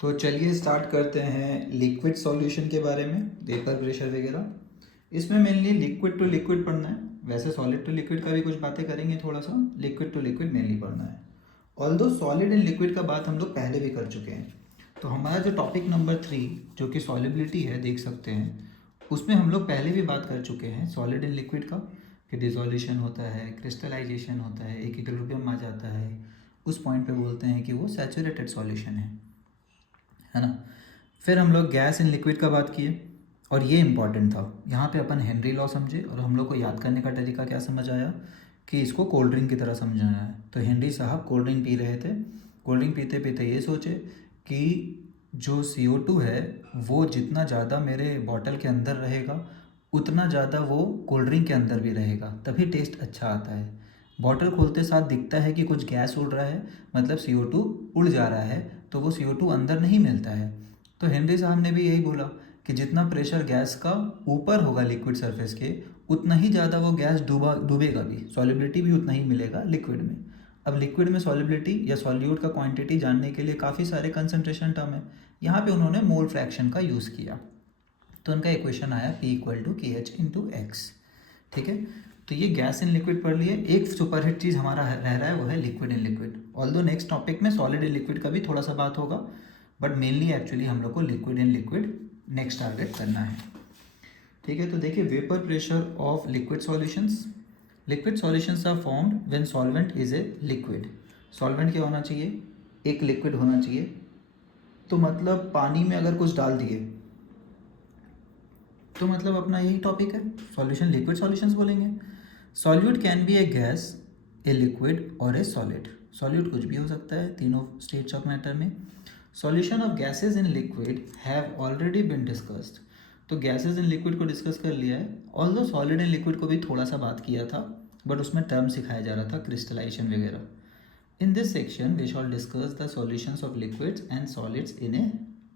तो चलिए स्टार्ट करते हैं लिक्विड सॉल्यूशन के बारे में, वेपर प्रेशर वगैरह। इसमें मेनली लिक्विड टू लिक्विड पढ़ना है। वैसे सॉलिड टू लिक्विड का भी कुछ बातें करेंगे, थोड़ा सा लिक्विड टू लिक्विड मेनली पढ़ना है। ऑल्दो सॉलिड एंड लिक्विड का बात हम लोग पहले भी कर चुके हैं। तो हमारा जो टॉपिक नंबर 3 जो कि सॉलिबिलिटी है, देख सकते हैं, उसमें हम लोग पहले भी बात कर चुके हैं सॉलिड एंड लिक्विड का, कि डिसोल्यूशन होता है, क्रिस्टलाइजेशन होता है, एक इक्विलिब्रियम आ जाता है। उस पॉइंट पे बोलते हैं कि वो सैचुरेटेड सॉल्यूशन है ना। फिर हम लोग गैस इन लिक्विड का बात किए, और ये इंपॉर्टेंट था। यहाँ पे अपन हेनरी लॉ समझे, और हम लोग को याद करने का तरीका क्या समझ आया कि इसको कोल्ड ड्रिंक की तरह समझना है। तो हेनरी साहब कोल्ड ड्रिंक पी रहे थे। कोल्ड ड्रिंक पीते पीते ये सोचे कि जो CO2 है वो जितना ज़्यादा मेरे बॉटल के अंदर रहेगा उतना ज़्यादा वो कोल्ड ड्रिंक के अंदर भी रहेगा, तभी टेस्ट अच्छा आता है। बॉटल खोलते साथ दिखता है कि कुछ गैस उड़ रहा है, मतलब CO2 उड़ जा रहा है, तो वो CO2 अंदर नहीं मिलता है। तो हेनरी साहब ने भी यही बोला कि जितना प्रेशर गैस का ऊपर होगा लिक्विड सरफेस के, उतना ही ज़्यादा वो गैस डूबेगा भी, सॉलिबिलिटी भी उतना ही मिलेगा लिक्विड में। अब लिक्विड में सॉलिबिलिटी या सॉल्यूट का क्वांटिटी जानने के लिए काफ़ी सारे कंसंट्रेशन टर्म है। यहाँ पे उन्होंने मोल फ्रैक्शन का यूज़ किया, तो उनका इक्वेशन आया P=KH/X। ठीक है, तो ये गैस इन लिक्विड पढ़ लिए। एक सुपरहिट चीज़ हमारा रह रहा है, वो है liquid in liquid. Although next topic में सॉलिड इन लिक्विड का भी थोड़ा सा बात होगा, बट मेनली एक्चुअली हम लोग को liquid in liquid next target करना है। ठीक है, तो देखिए vapour pressure of liquid solutions. Liquid solutions are formed when solvent is a liquid. Solvent क्या होना चाहिए? एक लिक्विड होना चाहिए। तो मतलब पानी में अगर कुछ डाल दिए तो मतलब अपना यही टॉपिक है, सॉल्यूशन लिक्विड सॉल्यूशंस बोलेंगे। Solute can be A gas, a liquid और ए सॉलिड। सॉल्यूट कुछ भी हो सकता है तीनों स्टेट्स ऑफ मैटर में। Solution of gases in liquid have already been discussed. तो गैसेज इन लिक्विड को डिस्कस कर लिया है, ऑल्दो सॉलिड इन लिक्विड को भी थोड़ा सा बात किया था, बट उसमें टर्म सिखाया जा रहा था, क्रिस्टलाइजेशन वगैरह। In this section, we shall discuss the solutions of liquids and solids in a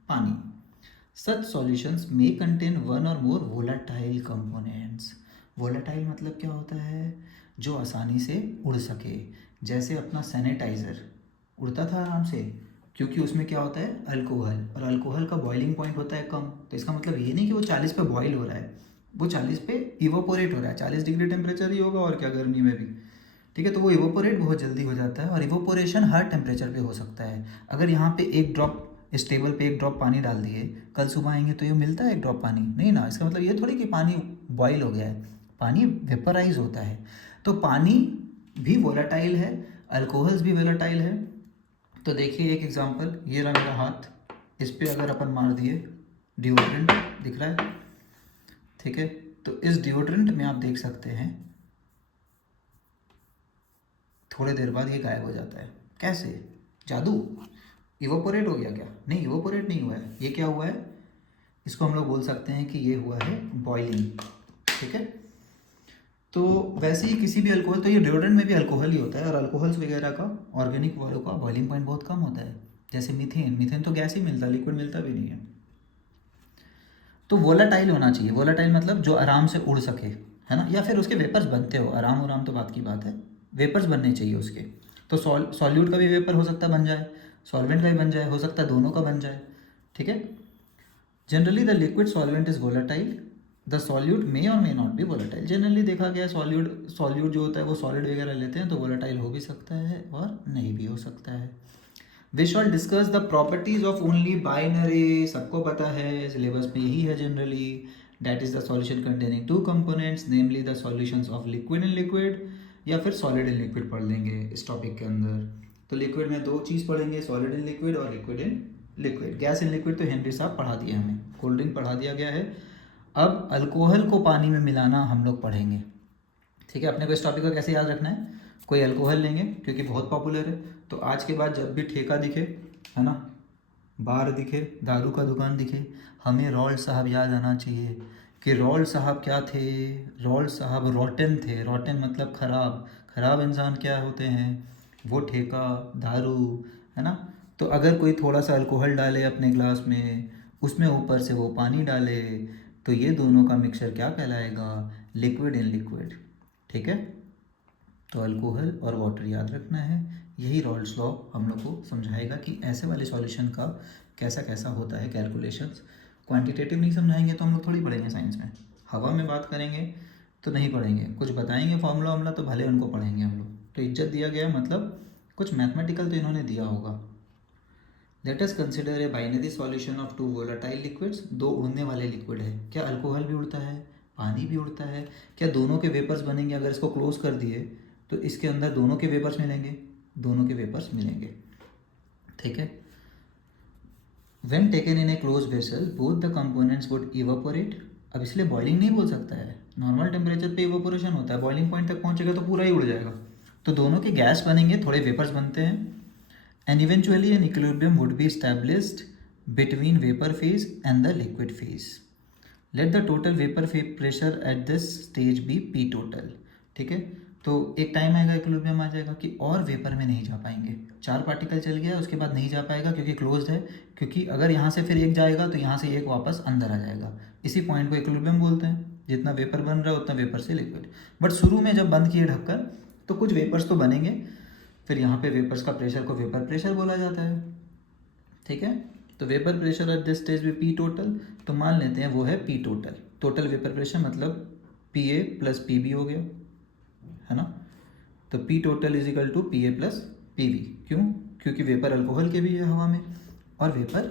pani. Such solutions may contain one or more volatile components. Volatile मतलब क्या होता है? जो आसानी से उड़ सके। जैसे अपना सैनिटाइज़र उड़ता था आराम से, क्योंकि उसमें क्या होता है? अल्कोहल, और अल्कोहल का बॉइलिंग पॉइंट होता है कम। तो इसका मतलब ये नहीं कि वो 40 पे बॉयल हो रहा है, वो 40 पे इवोपोरेट हो रहा है। 40 डिग्री टेम्परेचर ही होगा, और क्या गर्मी में भी। ठीक है, तो वो इवोपोरेट बहुत जल्दी हो जाता है, और इवोपोरेशन हर टेम्परेचर पे हो सकता है। अगर यहाँ पे एक ड्रॉप इस टेबल पे एक ड्रॉप पानी डाल दिए, कल सुबह आएंगे तो ये मिलता है एक ड्रॉप पानी? नहीं ना। इसका मतलब ये थोड़ी कि पानी बॉयल हो गया है, पानी वेपराइज होता है। तो पानी भी वोलाटाइल है, अल्कोहल्स भी वोलाटाइल है। तो देखिए एक एग्जांपल, ये रहा मेरा हाथ, इस पर अगर अपन मार दिए, डिओड्रेंट दिख रहा है, ठीक है, तो इस डिओड्रेंट में आप देख सकते हैं थोड़ी देर बाद ये गायब हो जाता है। कैसे? जादू? इवोपोरेट हो गया क्या? नहीं, इवोपोरेट नहीं हुआ है। ये क्या हुआ है? इसको हम लोग बोल सकते हैं कि ये हुआ है बॉइलिंग। ठीक है, तो वैसे ही किसी भी अल्कोहल, तो ये डिओड्रेंट में भी अल्कोहल ही होता है, और अल्कोहल्स वगैरह का, ऑर्गेनिक वालों का बॉइलिंग पॉइंट बहुत कम होता है। जैसे मीथेन, मीथेन तो गैस ही मिलता है, लिक्विड मिलता भी नहीं है। तो वोलाटाइल होना चाहिए। वोलाटाइल मतलब जो आराम से उड़ सके, है ना, या फिर उसके वेपर्स बनते हो। आराम आराम तो बात की बात है, वेपर्स बनने चाहिए उसके। तो सॉल्यूट का भी वेपर हो सकता है बन जाए, सॉल्वेंट का भी बन जाए, हो सकता है दोनों का बन जाए। ठीक है, generally the liquid solvent is volatile, the solute may और may not be volatile. Generally देखा गया है सॉल्यूट जो होता है वो सॉलिड वगैरह लेते हैं तो वोलाटाइल हो भी सकता है और नहीं भी हो सकता है। We shall discuss the properties of only binary. सबको पता है, सिलेबस में यही है generally. That is the solution containing two components, namely the solutions of liquid in liquid, या फिर सॉलिड इन लिक्विड पढ़ लेंगे इस टॉपिक के अंदर। तो लिक्विड में दो चीज़ पढ़ेंगे, सॉलिड इन लिक्विड और liquid in liquid. Gas in liquid तो हेनरी साहब पढ़ा दिए हमें, कोल्ड ड्रिंक पढ़ा दिया गया है। अब अल्कोहल को पानी में मिलाना हम लोग पढ़ेंगे। ठीक है, अपने को इस टॉपिक को कैसे याद रखना है? कोई अल्कोहल लेंगे क्योंकि बहुत पॉपुलर है, तो आज के बाद जब भी ठेका दिखे, है ना, बार दिखे, दारू का दुकान दिखे, हमें रॉल्ट साहब याद आना चाहिए कि रॉल्ट साहब क्या थे? रॉल्ट साहब रॉटन थे। रॉटन मतलब खराब। खराब इंसान क्या होते हैं? वो ठेका, दारू, है ना। तो अगर कोई थोड़ा सा अल्कोहल डाले अपने ग्लास में, उसमें ऊपर से वो पानी डाले, तो ये दोनों का मिक्सचर क्या कहलाएगा? Liquid in liquid. ठीक है, तो अल्कोहल और वाटर याद रखना है, यही रॉल्स लॉ हम लोग को समझाएगा कि ऐसे वाले सॉल्यूशन का कैसा कैसा होता है कैलकुलेशंस। क्वांटिटेटिव नहीं समझाएंगे तो हम लोग थोड़ी पढ़ेंगे साइंस में। हवा में बात करेंगे तो नहीं पढ़ेंगे, कुछ बताएंगे फॉर्मूला वार्मूला तो भले उनको पढ़ेंगे हम लोग। तो इज्जत दिया गया मतलब कुछ मैथमेटिकल तो इन्होंने दिया होगा। Let us consider a binary solution of two volatile liquids. दो उड़ने वाले लिक्विड है, क्या अल्कोहल भी उड़ता है, पानी भी उड़ता है, क्या दोनों के वेपर्स बनेंगे? अगर इसको क्लोज कर दिए तो इसके अंदर दोनों के वेपर्स मिलेंगे, दोनों के वेपर्स मिलेंगे, ठीक है। When taken in A close vessel both the components would evaporate. अब इसलिए बॉइलिंग नहीं बोल सकता है, नॉर्मल टेम्परेचर पे इवापोरेशन होता है, बॉइलिंग पॉइंट तक पहुंचेगा तो पूरा ही उड़ जाएगा। तो दोनों के गैस बनेंगे, थोड़े वेपर्स बनते हैं, and eventually an equilibrium would be established between vapor phase and the liquid phase. Let the total vapor pressure at this stage be P total. ठीक है, तो एक टाइम आएगा इक्विलिब्रियम आ जाएगा कि और वेपर में नहीं जा पाएंगे। 4 पार्टिकल चल गया, उसके बाद नहीं जा पाएगा क्योंकि क्लोज्ड है, क्योंकि अगर यहाँ से फिर एक जाएगा तो यहाँ से एक वापस अंदर आ जाएगा। इसी पॉइंट को इक्विलिब्रियम बोलते हैं। जितना वेपर बन रहा है उतना वेपर से लिक्विड। बट शुरू में जब बंद किए ढक्कन तो कुछ वेपर्स तो बनेंगे, फिर यहाँ पे वेपर्स का प्रेशर को वेपर प्रेशर बोला जाता है, ठीक है। तो vapour pressure at this stage में पी टोटल, तो मान लेते हैं वो है P total. Total vapour pressure मतलब P A plus P B हो गया, है ना। तो P total is equal to P A plus P B. क्यों? क्योंकि वेपर अल्कोहल के भी है हवा में और वेपर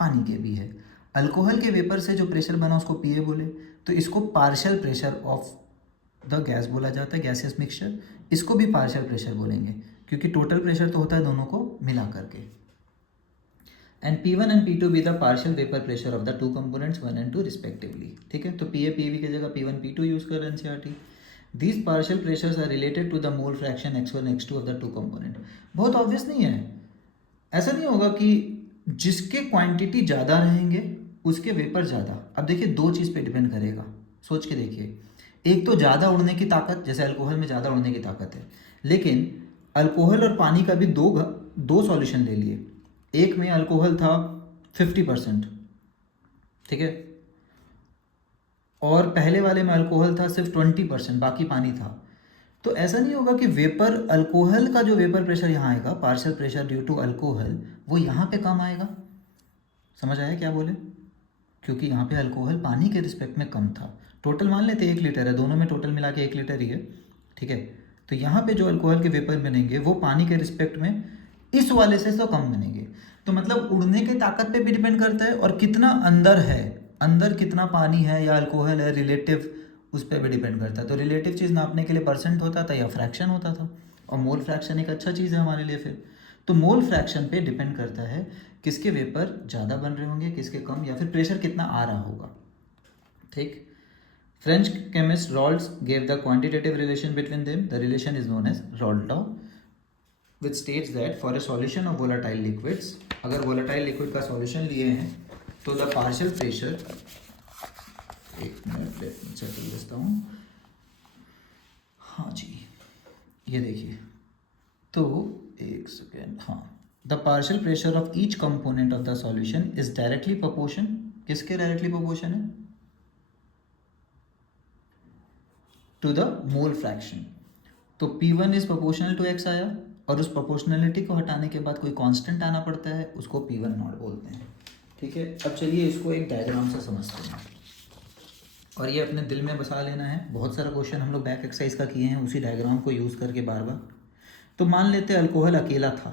पानी के भी है। अल्कोहल के वेपर से जो प्रेशर बना उसको पी ए बोले, तो इसको partial pressure of the gas बोला जाता है, गैसियस मिक्सचर। इसको भी पार्शियल प्रेशर बोलेंगे क्योंकि टोटल प्रेशर तो होता है दोनों को मिला करके। And P1 and P2 be the partial vapour pressure of the two components 1 and 2 respectively, ठीक है। तो PA PV की जगह P1 P2 यूज कर रहे हैं NCERT. These partial pressures are related to the mole fraction x1 x2 of the two component. बहुत obvious नहीं है, ऐसा नहीं होगा कि जिसके क्वांटिटी ज़्यादा रहेंगे उसके वेपर ज़्यादा। अब देखिए दो चीज़ पे डिपेंड करेगा, सोच के देखिए। एक तो ज़्यादा उड़ने की ताकत, जैसे अल्कोहल में ज़्यादा उड़ने की ताकत है, लेकिन अल्कोहल और पानी का भी दो सॉल्यूशन ले लिए। एक में अल्कोहल था 50%, ठीक है, और पहले वाले में अल्कोहल था सिर्फ 20%, बाकी पानी था। तो ऐसा नहीं होगा कि वेपर अल्कोहल का जो वेपर प्रेशर यहाँ आएगा, partial pressure due to alcohol, वो यहाँ पे कम आएगा। समझ आया क्या बोले? क्योंकि यहाँ पे अल्कोहल पानी के रिस्पेक्ट में कम था। टोटल मान लेते 1 लीटर है, दोनों में टोटल मिला के 1 लीटर ही है, ठीक है। तो यहाँ पे जो अल्कोहल के वेपर बनेंगे वो पानी के रिस्पेक्ट में इस वाले से तो कम बनेंगे। तो मतलब उड़ने की ताकत पे भी डिपेंड करता है और कितना अंदर है, अंदर कितना पानी है या अल्कोहल है, रिलेटिव उस पर भी डिपेंड करता है। तो रिलेटिव चीज़ नापने के लिए परसेंट होता था या फ्रैक्शन होता था, और मोल फ्रैक्शन एक अच्छा चीज़ है हमारे लिए फिर। तो मोल फ्रैक्शन पे डिपेंड करता है किसके वेपर ज़्यादा बन रहे होंगे, किसके कम, या फिर प्रेशर कितना आ रहा होगा, ठीक। French chemist Rolls gave the quantitative relation between them. The relation is known as Rolls law, which states that for a solution of volatile liquids, अगर volatile liquid का solution लिए हैं तो the partial pressure, एक minute settle देता हूँ, हाँ जी ये देखिए, तो एक सेकेंड, हाँ, the partial pressure of each component of the solution is directly proportion, किसके डायरेक्टली प्रोपोर्शन है? To the mole fraction. तो P1 is proportional to x आया, और उस प्रोपोर्शनलिटी को हटाने के बाद कोई कांस्टेंट आना पड़ता है, उसको P1 नॉट बोलते हैं, ठीक है। अब चलिए इसको एक डायग्राम से समझते हैं, और ये अपने दिल में बसा लेना है। बहुत सारा क्वेश्चन हम लोग बैक एक्सरसाइज का किए हैं उसी डायग्राम को यूज़ करके बार बार। तो मान लेते अल्कोहल अकेला था,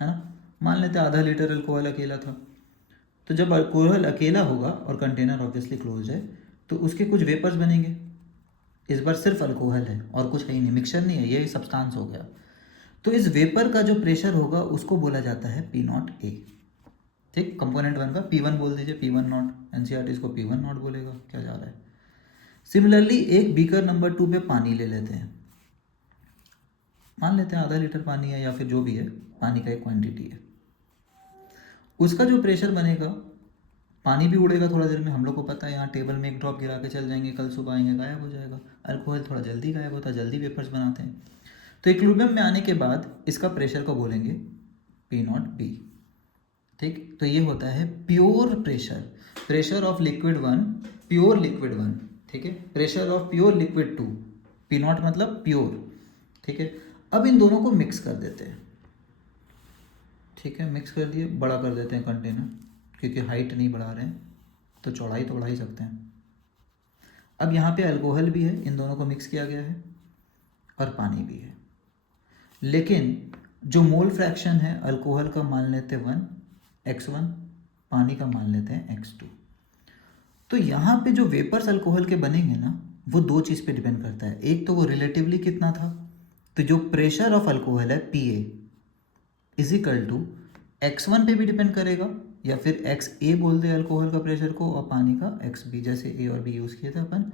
है ना, मान लेते आधा लीटर अल्कोहल अकेला था। तो जब अल्कोहल अकेला होगा और कंटेनर ऑब्वियसली क्लोज है, तो उसके कुछ वेपर्स बनेंगे। इस बार सिर्फ अल्कोहल है और कुछ है ही नहीं, मिक्सचर नहीं है, ये सब्सटेंस हो गया। तो इस वेपर का जो प्रेशर होगा उसको बोला जाता है P नॉट ए, ठीक। कंपोनेंट 1 का P1 बोल दीजिए, P1 नॉट, एनसीईआरटी इसको P1 नॉट बोलेगा, क्या जा रहा है। सिमिलरली एक बीकर नंबर 2 पे पानी ले लेते हैं, मान लेते हैं आधा लीटर पानी है या फिर जो भी है, पानी का एक क्वांटिटी है। उसका जो प्रेशर बनेगा, पानी भी उड़ेगा थोड़ा देर में, हम लोग को पता है, यहाँ टेबल में एक ड्रॉप गिरा के चल जाएंगे, कल सुबह आएंगे गायब हो जाएगा। अल्कोहल थोड़ा जल्दी गायब होता है, जल्दी वेपर्स बनाते हैं। तो इक्विलिब्रियम में आने के बाद इसका प्रेशर को बोलेंगे P नॉट बी, ठीक। तो ये होता है pure pressure, pressure of liquid 1, pure liquid 1, ठीक है। Pressure of pure liquid 2, P not मतलब प्योर, ठीक है। अब इन दोनों को मिक्स कर देते हैं, ठीक है, मिक्स कर दिए, बड़ा कर देते हैं कंटेनर, क्योंकि हाइट नहीं बढ़ा रहे हैं तो चौड़ाई तो बढ़ा ही सकते हैं। अब यहाँ पे अल्कोहल भी है, इन दोनों को मिक्स किया गया है, और पानी भी है, लेकिन जो मोल फ्रैक्शन है अल्कोहल का मान लेते हैं 1x1, पानी का मान लेते हैं x2। तो यहाँ पे जो वेपर्स अल्कोहल के बनेंगे ना, वो दो चीज़ पे डिपेंड करता है। एक तो वो रिलेटिवली कितना था, तो जो प्रेशर ऑफ अल्कोहल है Pa is equal to x1 पे भी डिपेंड करेगा, या फिर XA बोलते हैं अल्कोहल का प्रेशर को, और पानी का XB, जैसे A और B यूज़ किए थे अपन,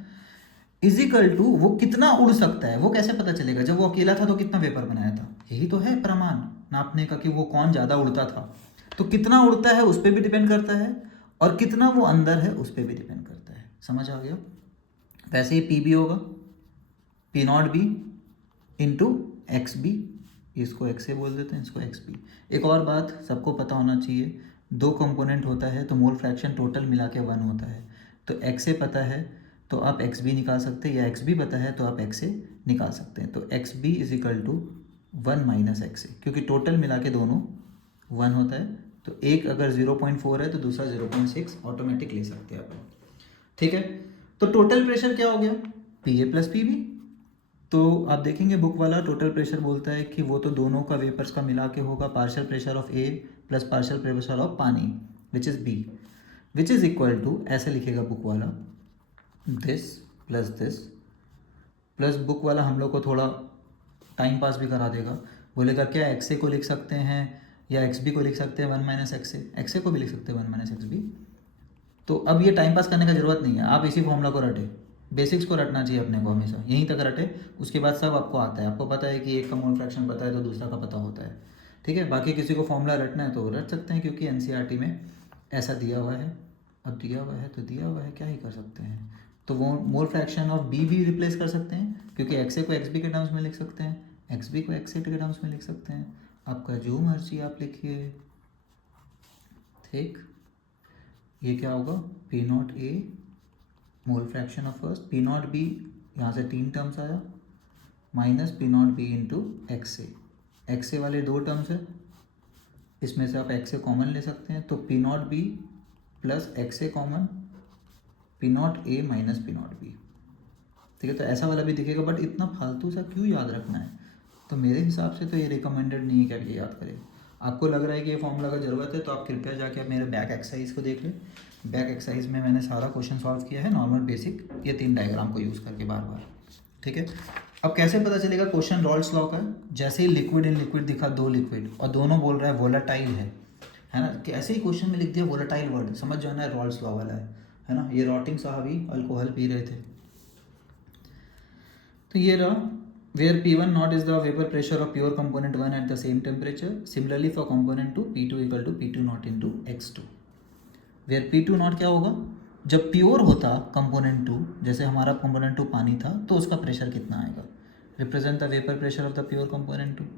इज इक्वल टू वो कितना उड़ सकता है। वो कैसे पता चलेगा, जब वो अकेला था तो कितना वेपर बनाया था, यही तो है प्रमाण नापने का कि वो कौन ज़्यादा उड़ता था। तो कितना उड़ता है उस पर भी डिपेंड करता है, और कितना वो अंदर है उस पर भी डिपेंड करता है। समझ आ गया? वैसे ही Pb होगा P0B इंटू XB, इसको XA बोल देते हैं, इसको XB। एक और बात सबको पता होना चाहिए, दो कंपोनेंट होता है तो मोल फ्रैक्शन टोटल मिला के 1 होता है। तो XA पता है तो आप XB निकाल सकते हैं, या XB पता है तो आप XA निकाल सकते हैं। तो XB is equal to 1 minus XA, क्योंकि टोटल मिला के दोनों 1 होता है। तो एक अगर 0.4 है तो दूसरा 0.6 ऑटोमेटिक ले सकते हैं अपन, ठीक है। तो टोटल प्रेशर क्या हो गया, Pa प्लस Pb। तो आप देखेंगे बुक वाला टोटल प्रेशर बोलता है कि वो तो दोनों का वेपर्स का मिला के होगा, partial pressure of A plus partial pressure of पानी which is B, which is equal to, ऐसे लिखेगा बुक वाला, दिस प्लस बुक वाला हम लोग को थोड़ा टाइम पास भी करा देगा, बोलेगा क्या XA को लिख सकते हैं या XB को लिख सकते हैं 1 माइनस XA को भी लिख सकते हैं 1 माइनस XB। तो अब ये टाइम पास करने का ज़रूरत नहीं है, आप इसी फॉर्मूला को रटे, बेसिक्स को रटना चाहिए अपने को हमेशा, यहीं तक रटे, उसके बाद सब आपको आता है। आपको पता है कि एक का मोल फ्रैक्शन पता है तो दूसरा का पता होता है, ठीक है। बाकी किसी को फॉर्मूला रटना है तो रट सकते हैं, क्योंकि NCERT में ऐसा दिया हुआ है। अब दिया हुआ है तो दिया हुआ है, क्या ही कर सकते हैं। तो वो मोल फ्रैक्शन ऑफ B भी रिप्लेस कर सकते हैं, क्योंकि XA को XB के टर्म्स में लिख सकते हैं, XB को XA के टर्म्स में लिख सकते हैं, आपका जो मर्जी आप लिखिए, ठीक। ये क्या होगा, P0A mole fraction of first, P0B यहाँ से 3 टर्म्स आया, माइनस P0B इंटू XA वाले 2 टर्म्स है, इसमें से आप XA कॉमन ले सकते हैं, तो P0B plus XA common, P0A minus P0B, ठीक है। तो ऐसा वाला भी दिखेगा, बट इतना फालतू सा क्यों याद रखना है। तो मेरे हिसाब से तो ये रिकमेंडेड नहीं है कि आप ये याद करें। आपको लग रहा है कि ये फॉर्मूला का ज़रूरत है तो आप कृपया जाके आप मेरे बैक एक्सरसाइज को देख लें। बैक एक्सरसाइज में मैंने सारा क्वेश्चन सॉल्व किया है, नॉर्मल बेसिक, ये 3 डायग्राम को यूज़ करके बार बार, ठीक है। अब कैसे पता चलेगा, क्वेश्चन रॉल्स लॉ का, जैसे ही लिक्विड इन लिक्विड दिखा, 2 लिक्विड और दोनों बोल रहा है वोलेटाइल है ना, कि ऐसे ही क्वेश्चन में लिख दिया वोलेटाइल वर्ड, समझ जाना है रॉल्स लॉ वाला है ना। ये रॉटिंग साहब ही अल्कोहल पी रहे थे। तो ये रहा, where P1 naught is the vapor pressure of pure component 1 at the same temperature. Similarly for component 2, P2 equal to P2 naught into X2. Where P2 naught क्या होगा, जब प्योर होता कंपोनेंट 2, जैसे हमारा कंपोनेंट 2 पानी था, तो उसका प्रेशर कितना आएगा, represent the vapour pressure of the pure component 2,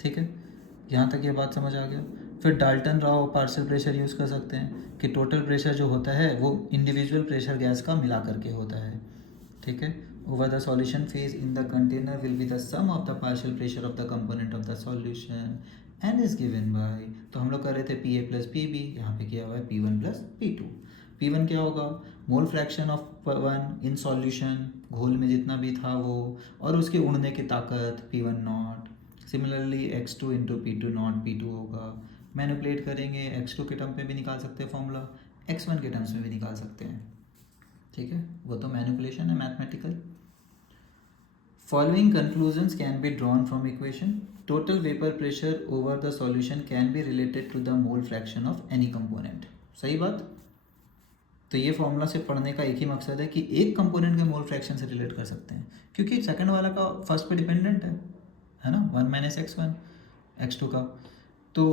ठीक है। यहाँ तक ये बात समझ आ गया। फिर Dalton Rao partial pressure use कर सकते हैं कि टोटल प्रेशर जो होता है वो इंडिविजुअल प्रेशर गैस का मिला करके होता है, ठीक है। Over the solution phase in the container will be the sum of the partial pressure of the component of the solution and is given by, तो हम लोग कर रहे थे Pa प्लस Pb, यहाँ पे किया हुआ है P1 प्लस P2। P1 क्या होगा, मोल फ्रैक्शन ऑफ 1 इन सॉल्यूशन, घोल में जितना भी था वो, और उसके उड़ने की ताकत P1 not. Similarly X2 into P2 not, P2 होगा, मैनिपुलेट करेंगे, X2 के टर्म पे भी निकाल सकते हैं फॉर्मूला, X1 के टर्म्स में भी निकाल सकते हैं, ठीक है। वो तो मैनिपुलेशन है, mathematical. Following conclusions can be drawn from equation. Total vapor pressure over the solution can be related to the mole fraction of any component. सही बात। तो ये फॉर्मूला से पढ़ने का एक ही मकसद है कि एक कंपोनेंट के मोल फ्रैक्शन से रिलेट कर सकते हैं, क्योंकि सेकंड वाला का फर्स्ट पे डिपेंडेंट है ना, 1 माइनस X1 X2 का। तो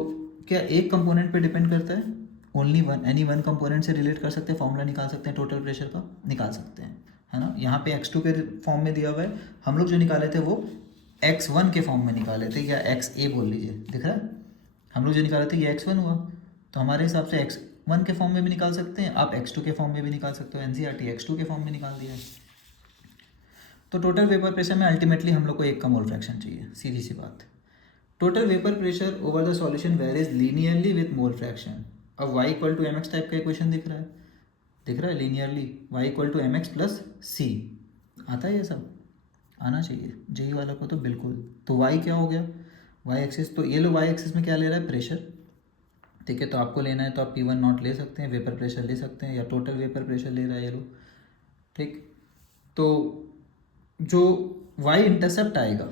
क्या एक कंपोनेंट पे डिपेंड करता है, only one, any one component से रिलेट कर सकते हैं, फॉर्मूला निकाल सकते हैं, टोटल प्रेशर का निकाल सकते हैं, है ना। यहाँ पे X2 के फॉर्म में दिया हुआ है, हम लोग जो निकाले थे वो X1 के फॉर्म में निकाले थे, या XA बोल लीजिए, दिख रहा है। हम लोग जो निकाले थे ये X1 हुआ, तो हमारे हिसाब से X1 के फॉर्म में भी निकाल सकते हैं, आप X2 के फॉर्म में भी निकाल सकते हो, NCERT X2 के फॉर्म में निकाल दिया है। तो टोटल वेपर प्रेशर में अल्टीमेटली हम लोग को 1 का मोल फ्रैक्शन चाहिए, सीधी सी बात। Total vapour pressure over the solution varies linearly with mole fraction. अब y equal to M X type का इक्वेशन दिख रहा है linearly, y equal to M X plus C. आता है ये सब, आना चाहिए जेई वाला को तो बिल्कुल। तो y क्या हो गया, y एक्सिस, तो ये लो y एक्सिस में क्या ले रहा है, प्रेशर। ठीक है, तो आपको लेना है तो आप P1 नॉट ले सकते हैं, वेपर प्रेशर ले सकते हैं, या टोटल वेपर प्रेशर ले रहा है ये लो। ठीक, तो जो y इंटरसेप्ट आएगा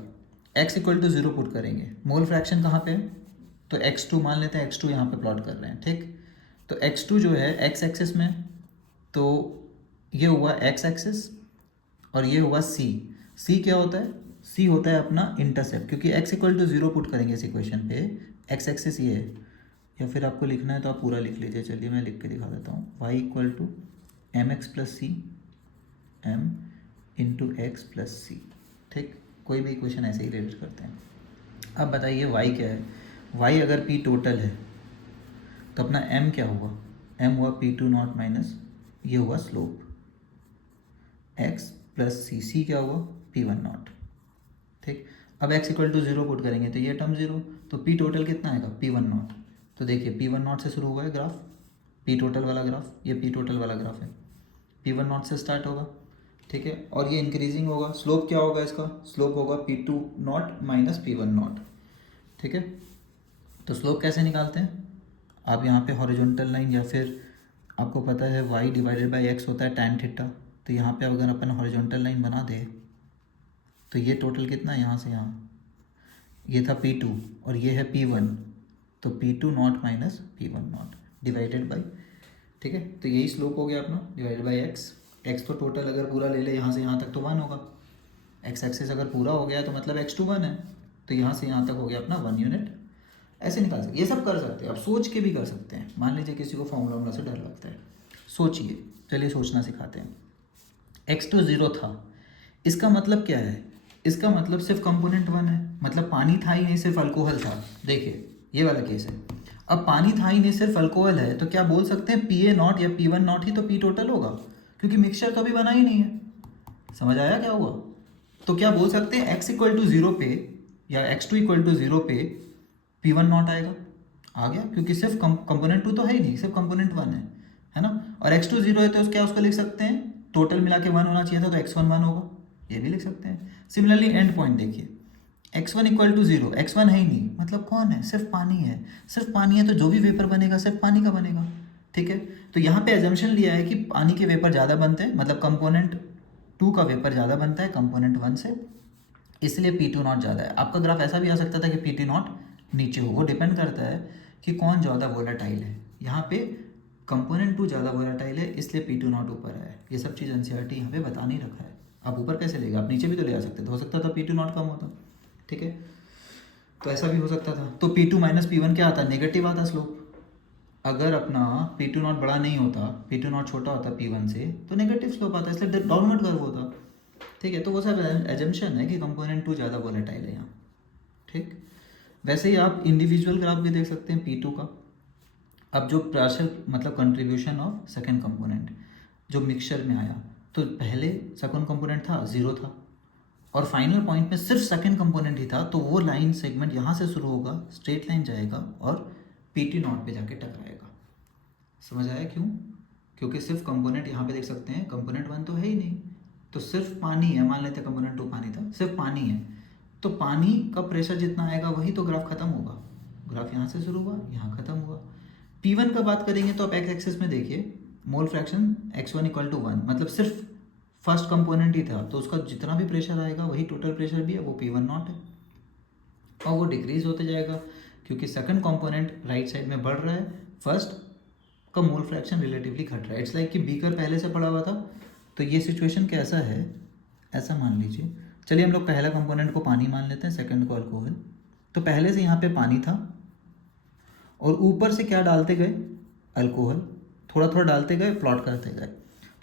x इक्वल टू 0 पुट करेंगे, मोल फ्रैक्शन कहाँ पे है, तो x2 मान लेते हैं, x2 यहाँ पे प्लॉट कर रहे हैं। ठीक, तो x2 जो है x एक्सिस में, तो ये हुआ x एक्सिस और ये हुआ c क्या होता है, c होता है अपना इंटरसेप्ट, क्योंकि x इक्वल टू 0 पुट करेंगे इस इक्वेशन पे, x एक्सिस ये है, या फिर आपको लिखना है तो आप पूरा लिख लीजिए, चलिए मैं लिख के दिखा देता हूँ। y equal to M X plus C M into X plus C. ठीक, कोई भी इक्वेशन ऐसे ही रिलेट करते हैं। अब बताइए y क्या है, y अगर p टोटल है तो अपना m क्या हुआ, m हुआ P2 नॉट माइनस ये हुआ स्लोप, x प्लस सी क्या हुआ P1 नॉट। ठीक, अब x इक्वल टू 0 पुट करेंगे तो ये टर्म 0, तो p टोटल कितना आएगा P1 नॉट। तो देखिए P1 नॉट से शुरू हुआ है ग्राफ, p टोटल वाला ग्राफ, ये p टोटल वाला ग्राफ है, P1 नॉट से स्टार्ट होगा। ठीक है, और ये इंक्रीजिंग होगा, स्लोप क्या होगा इसका, स्लोप होगा P2 not minus P1 not. ठीक है, तो स्लोप कैसे निकालते हैं, आप यहाँ पे हॉरिजॉन्टल लाइन, या फिर आपको पता है y डिवाइडेड बाई एक्स होता है tan थीटा, तो यहाँ पे अगर अपन हॉरिजॉन्टल लाइन बना दे तो ये टोटल कितना है, यहाँ से यहाँ ये था P2 और ये है P1, तो P2 not minus P1 not divided by, ठीक है, तो यही स्लोप हो गया अपना, डिवाइडेड बाई x तो टोटल अगर पूरा ले ले यहाँ से यहाँ तक तो 1 होगा, x एक्सिस अगर पूरा हो गया तो मतलब x2 1 है, तो यहाँ से यहाँ तक हो गया अपना 1 यूनिट। ऐसे निकाल सकते, ये सब कर सकते हैं, आप सोच के भी कर सकते हैं। मान लीजिए किसी को फॉर्मूला से डर लगता है, सोचिए, चलिए सोचना सिखाते हैं। x2 0 था, इसका मतलब क्या है, इसका मतलब सिर्फ कंपोनेंट 1 है, मतलब पानी था ही नहीं, सिर्फ अल्कोहल था। देखिए ये वाला केस है, अब पानी था ही नहीं, सिर्फ अल्कोहल है, तो क्या बोल सकते हैं PA नॉट या P1 नॉट ही तो P टोटल होगा, क्योंकि मिक्सचर तो अभी बना ही नहीं है। समझ आया क्या हुआ, तो क्या बोल सकते हैं x इक्वल टू 0 पे या x2 इक्वल टू 0 पे P1 नॉट आएगा, आ गया, क्योंकि सिर्फ कंपोनेंट 2 तो है ही नहीं, सिर्फ कंपोनेंट 1 है ना, और x2 0 है तो क्या उसको लिख सकते हैं, टोटल मिला के 1 होना चाहिए था, तो x1 1 होगा, ये भी लिख सकते हैं। सिमिलरली एंड पॉइंट देखिए, x1 इक्वल टू 0, x1 है ही नहीं, मतलब कौन है, सिर्फ पानी है, सिर्फ पानी है, तो जो भी वेपर बनेगा सिर्फ पानी का बनेगा। ठीक है, तो यहाँ पे एजम्पशन लिया है कि पानी के वेपर ज़्यादा बनते हैं, मतलब कंपोनेंट 2 का वेपर ज़्यादा बनता है कंपोनेंट 1 से, इसलिए P2 नॉट ज़्यादा है। आपका ग्राफ ऐसा भी आ सकता था कि P2 नॉट नीचे हो, वो डिपेंड करता है कि कौन ज़्यादा वोलेटाइल है। यहाँ पे कंपोनेंट 2 ज़्यादा वोलेटाइल है, इसलिए P2 नॉट ऊपर है। ये सब चीज़ एनसीईआरटी यहाँ पे बता नहीं रखा है, आप ऊपर कैसे लेगा, आप नीचे भी तो ले आ सकते थे, हो सकता था P2 नॉट कम होता। ठीक है, तो ऐसा भी हो सकता था, तो P2 माइनस P1 क्या आता, नेगेटिव आता स्लोप। अगर अपना P2 नॉट बड़ा नहीं होता, P2 नॉट छोटा होता P1 से, तो नेगेटिव स्लोप आता, इसलिए डाउनवर्ड कर्व होता। ठीक है, तो वो सब एजम्पशन है कि कंपोनेंट 2 ज़्यादा वोलेटाइल है यहाँ। ठीक, वैसे ही आप इंडिविजुअल ग्राफ भी देख सकते हैं P2 का। अब जो प्रेशर मतलब कंट्रीब्यूशन ऑफ सेकेंड कंपोनेंट जो मिक्सचर में आया, तो पहले सेकंड कंपोनेंट था 0 था, और फाइनल पॉइंट में सिर्फ सेकंड कंपोनेंट ही था, तो वो लाइन सेगमेंट यहाँ से शुरू होगा, स्ट्रेट लाइन जाएगा और P2 नॉट पे जाके टकराएगा। समझ आया क्यों, क्योंकि सिर्फ कंपोनेंट यहाँ पे देख सकते हैं, कंपोनेंट 1 तो है ही नहीं, तो सिर्फ पानी है, मान लेते हैं कंपोनेंट 2 पानी था, सिर्फ पानी है, तो पानी का प्रेशर जितना आएगा वही तो ग्राफ खत्म होगा। ग्राफ यहाँ से शुरू हुआ, यहाँ खत्म हुआ। P1 का बात करेंगे तो आप एक्स एक्सिस में देखिए, मोल फ्रैक्शन x1 इक्वल टू 1, मतलब सिर्फ फर्स्ट कंपोनेंट ही था, तो उसका जितना भी प्रेशर आएगा वही टोटल प्रेशर भी है, वो P1 नॉट है, और वो डिक्रीज होते जाएगा क्योंकि सेकंड कंपोनेंट राइट साइड में बढ़ रहा है, फर्स्ट का मोल फ्रैक्शन रिलेटिवली घट रहा है। इट्स लाइक कि बीकर पहले से पड़ा हुआ था, तो ये सिचुएशन कैसा है, ऐसा मान लीजिए, चलिए हम लोग पहला कंपोनेंट को पानी मान लेते हैं, सेकंड को अल्कोहल, तो पहले से यहाँ पे पानी था और ऊपर से क्या डालते गए, अल्कोहल, थोड़ा थोड़ा डालते गए, प्लॉट करते गए,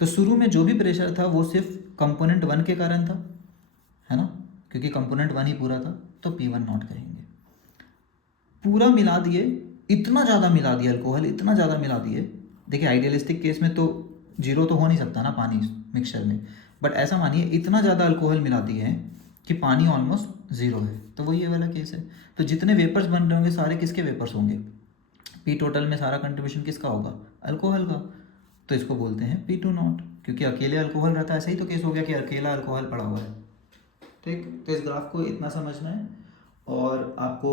तो शुरू में जो भी प्रेशर था वो सिर्फ कंपोनेंट 1 के कारण था, है ना, क्योंकि कंपोनेंट 1 ही पूरा था, तो P1 नॉट कहेंगे। पूरा मिला दिए, इतना ज़्यादा मिला दिया अल्कोहल, इतना ज़्यादा मिला दिए, देखिए आइडियलिस्टिक केस में तो 0 तो हो नहीं सकता ना पानी मिक्सचर में, बट ऐसा मानिए इतना ज़्यादा अल्कोहल मिला दिए हैं कि पानी ऑलमोस्ट ज़ीरो है, तो वो ये वाला केस है। तो जितने वेपर्स बन रहे होंगे सारे किसके वेपर्स होंगे? पी टोटल में सारा कंट्रीब्यूशन किसका होगा? अल्कोहल का। तो इसको बोलते हैं पी टू नॉट, क्योंकि अकेले अल्कोहल रहता है। ऐसा ही तो केस हो गया कि अकेला अल्कोहल पड़ा हुआ है। ठीक, तो इस ग्राफ को इतना समझना है। और आपको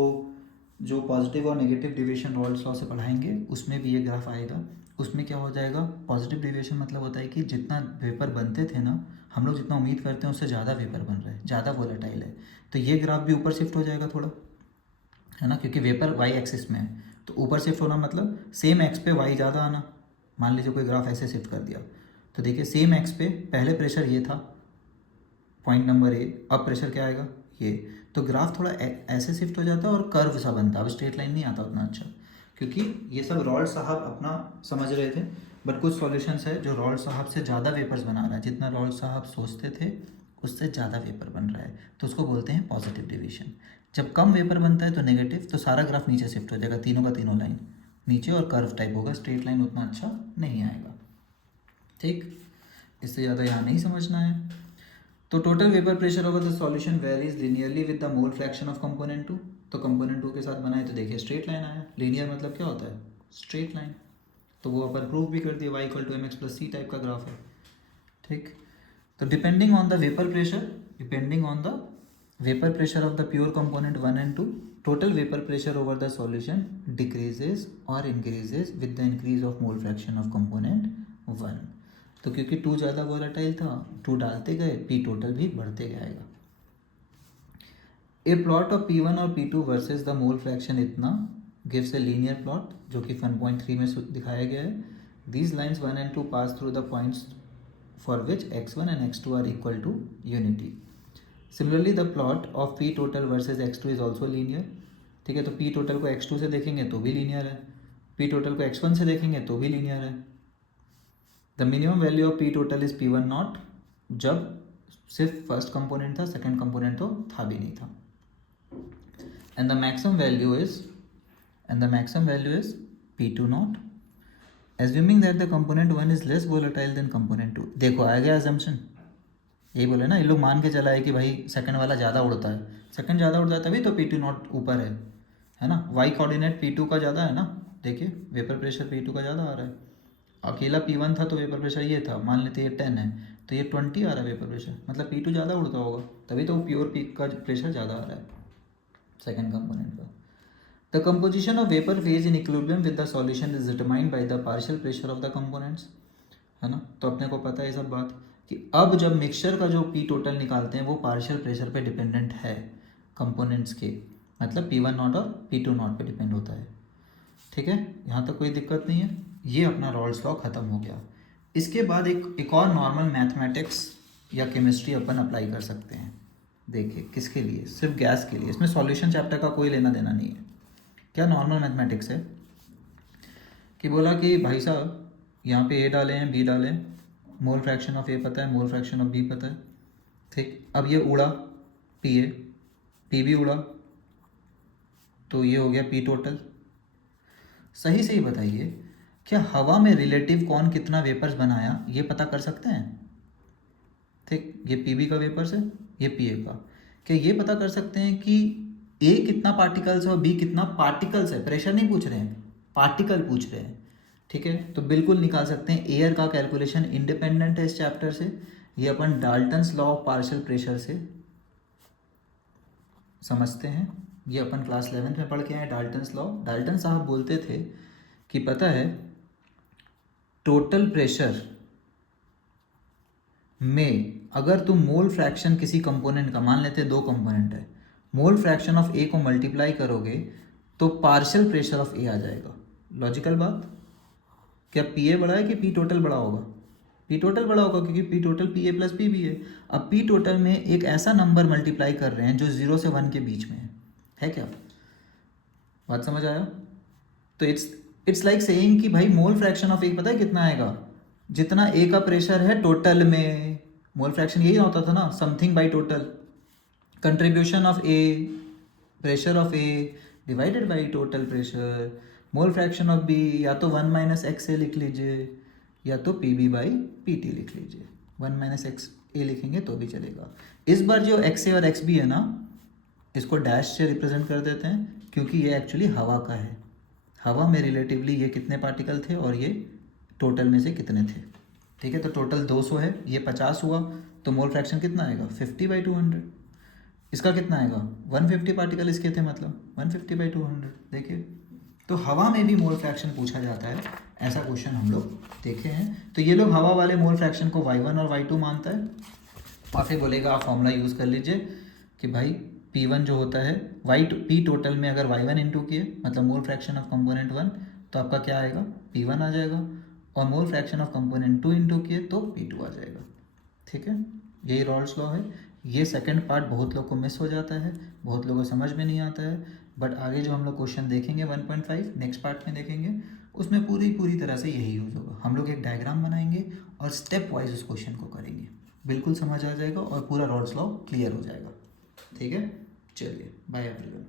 जो पॉजिटिव और नेगेटिव डिविएशन रॉल्स लॉ से पढ़ाएंगे उसमें भी ये ग्राफ आएगा। उसमें क्या हो जाएगा, पॉजिटिव डिविएशन मतलब होता है कि जितना वेपर बनते थे ना, हम लोग जितना उम्मीद करते हैं उससे ज़्यादा वेपर बन रहा है, ज़्यादा वोलेटाइल है, तो ये ग्राफ भी ऊपर शिफ्ट हो जाएगा थोड़ा, है ना, क्योंकि वेपर वाई एक्सिस में है। तो ऊपर शिफ्ट होना मतलब सेम एक्स पे वाई ज़्यादा आना। मान लीजिए कोई ग्राफ ऐसे शिफ्ट कर दिया, तो देखिए सेम एक्स पे पहले प्रेशर ये था, पॉइंट नंबर ए, अब प्रेशर क्या आएगा ये, तो ग्राफ थोड़ा ऐसे शिफ्ट हो जाता है और कर्व सा बनता है। अब स्ट्रेट लाइन नहीं आता उतना अच्छा, क्योंकि ये सब रॉल्ड साहब अपना समझ रहे थे, बट कुछ सॉल्यूशंस है जो रॉल्ड साहब से ज़्यादा वेपर्स बना रहा है, जितना रॉल्ड साहब सोचते थे उससे ज़्यादा वेपर बन रहा है, तो उसको बोलते हैं पॉजिटिव डिविएशन। जब कम वेपर बनता है तो नेगेटिव, तो सारा ग्राफ नीचे शिफ्ट हो जाएगा, तीनों का तीनों लाइन नीचे और कर्व टाइप होगा, स्ट्रेट लाइन उतना अच्छा नहीं आएगा। ठीक, इससे ज़्यादा यहाँ नहीं समझना है। तो total vapour pressure over the solution varies linearly with the mole fraction of component 2। तो कंपोनेंट 2 के साथ बनाए तो देखिए स्ट्रेट लाइन आया। लीनियर मतलब क्या होता है? Straight line. तो वो अपन प्रूव भी कर दिया, y equal to M X plus C type का ग्राफ है। ठीक, तो depending on the vapour pressure, depending on the vapour pressure of the pure component 1 and 2, total vapour pressure over the solution decreases और increases with the increase of mole fraction of component 1। तो क्योंकि 2 ज़्यादा volatile था, 2 डालते गए, P total भी बढ़ते जाएगा। ए प्लॉट ऑफ P1 और P2 versus the mole fraction इतना गिव्स ए लीनियर प्लॉट, जो कि 1.3 में दिखाया गया है। These lines 1 and 2 pass through the points for which x1 and x2 are equal to unity. Similarly the plot of P total versus x2 is also linear. ठीक है, तो P total को x2 से देखेंगे तो भी लीनियर है, P total को x1 से देखेंगे तो भी लीनियर है। The minimum value of P total is P1 nought, जब सिर्फ फर्स्ट कंपोनेंट था, सेकंड कंपोनेंट तो था भी नहीं था। And the maximum value is P2 nought, assuming that the component 1 is less volatile than component 2। देखो आ गया अजम्पशन, यही बोले ना, ये लोग मान के चला है कि भाई सेकंड वाला ज़्यादा उड़ता है, सेकंड ज़्यादा उड़ता है तभी तो P2 नॉट ऊपर है ना। वाई कोऑर्डिनेट P2 का ज़्यादा है ना, देखिए वेपर प्रेशर P2 का ज़्यादा आ रहा है। अकेला P1 था तो वेपर प्रेशर ये था, मान लेते ये 10 है तो ये 20 आ रहा है वेपर प्रेशर, मतलब P2 ज़्यादा उड़ता होगा, तभी तो प्योर पीक का प्रेशर ज़्यादा आ रहा है सेकेंड कंपोनेंट का। The composition of vapour phase in equilibrium with the solution is determined by the partial pressure of the components, है ना। तो अपने को पता है ये सब बात कि अब जब मिक्सचर का जो P टोटल निकालते हैं वो पार्शियल प्रेशर पे डिपेंडेंट है कंपोनेंट्स के, मतलब P1 नॉट और P2 नॉट पे डिपेंड होता है। ठीक है, यहाँ तक कोई दिक्कत नहीं है। ये अपना रॉल्स लॉ खत्म हो गया। इसके बाद एक और नॉर्मल मैथमेटिक्स या केमिस्ट्री अपन अप्लाई कर सकते हैं। देखिए किसके लिए, सिर्फ गैस के लिए, इसमें सॉल्यूशन चैप्टर का कोई लेना देना नहीं है। क्या नॉर्मल मैथमेटिक्स है कि बोला कि भाई साहब यहाँ पे A डाले हैं, B डाले हैं, मोल फ्रैक्शन ऑफ A पता है, मोल फ्रैक्शन ऑफ B पता है। ठीक, अब ये उड़ा PA, P भी उड़ा, तो ये हो गया P टोटल। सही से ही बताइए, क्या हवा में रिलेटिव कौन कितना वेपर्स बनाया ये पता कर सकते हैं? ठीक, ये PB का वेपर्स है, ये PA का। क्या ये पता कर सकते हैं कि A कितना पार्टिकल्स है और B कितना पार्टिकल्स है? प्रेशर नहीं पूछ रहे हैं, पार्टिकल पूछ रहे हैं। ठीक है, तो बिल्कुल निकाल सकते हैं। एयर का कैलकुलेशन इंडिपेंडेंट है इस चैप्टर से, ये अपन Dalton's law of partial pressure से समझते हैं। ये अपन क्लास 11 में पढ़ के आए डाल्टन्स लॉ। डाल्टन साहब बोलते थे कि पता है टोटल प्रेशर में अगर तुम मोल फ्रैक्शन किसी कंपोनेंट का, मान लेते 2 कंपोनेंट है, मोल फ्रैक्शन ऑफ ए को मल्टीप्लाई करोगे तो पार्शियल प्रेशर ऑफ ए आ जाएगा। लॉजिकल बात, क्या पी ए बड़ा है कि पी टोटल बड़ा होगा? पी टोटल बड़ा होगा, क्योंकि P total P A plus P B है। अब पी टोटल में एक ऐसा नंबर मल्टीप्लाई कर रहे हैं जो 0 से 1 के बीच में है क्या? बात समझ आया? तो इट्स लाइक सेइंग कि भाई मोल फ्रैक्शन ऑफ ए पता है कितना आएगा? जितना ए का प्रेशर है टोटल में, मोल फ्रैक्शन यही होता था ना, something by total, contribution of A, pressure of A divided by total pressure. Mole fraction of B या तो 1 - x ए लिख लीजिए या तो P B by P T लिख लीजिए। 1 - x ए लिखेंगे तो भी चलेगा। इस बार जो एक्स ए और एक्स बी है ना, इसको डैश से रिप्रेजेंट कर देते हैं क्योंकि ये एक्चुअली हवा का है। हवा में रिलेटिवली ये कितने पार्टिकल थे और ये टोटल में से कितने थे। ठीक है, तो टोटल 200 है, ये 50 हुआ, तो मोल फ्रैक्शन कितना आएगा 50/200। इसका कितना आएगा 150 पार्टिकल इसके थे, मतलब 150/200। देखिए, तो हवा में भी मोल फ्रैक्शन पूछा जाता है, ऐसा क्वेश्चन हम लोग देखे हैं। तो ये लोग हवा वाले मोल फ्रैक्शन को y1 और y2 मानता है, और फिर बोलेगा आप फॉर्मूला यूज़ कर लीजिए कि भाई P1 जो होता है P टोटल में अगर y1 इंटू किए, मतलब मोल फ्रैक्शन ऑफ कंपोनेंट 1, तो आपका क्या आएगा P1 आ जाएगा, और मोल फ्रैक्शन ऑफ कंपोनेंट 2 इंटू किए तो P2 आ जाएगा। ठीक है, यही रॉल्स लॉ है। ये सेकंड पार्ट बहुत लोग को मिस हो जाता है, बहुत लोगों को समझ में नहीं आता है, बट आगे जो हम लोग क्वेश्चन देखेंगे 1.5 नेक्स्ट पार्ट में देखेंगे, उसमें पूरी तरह से यही यूज़ होगा। हम लोग एक डायग्राम बनाएंगे और स्टेप वाइज उस क्वेश्चन को करेंगे, बिल्कुल समझ आ जाएगा और पूरा रॉल्स लॉ क्लियर हो जाएगा। ठीक है, चलिए बाय एवरीवन।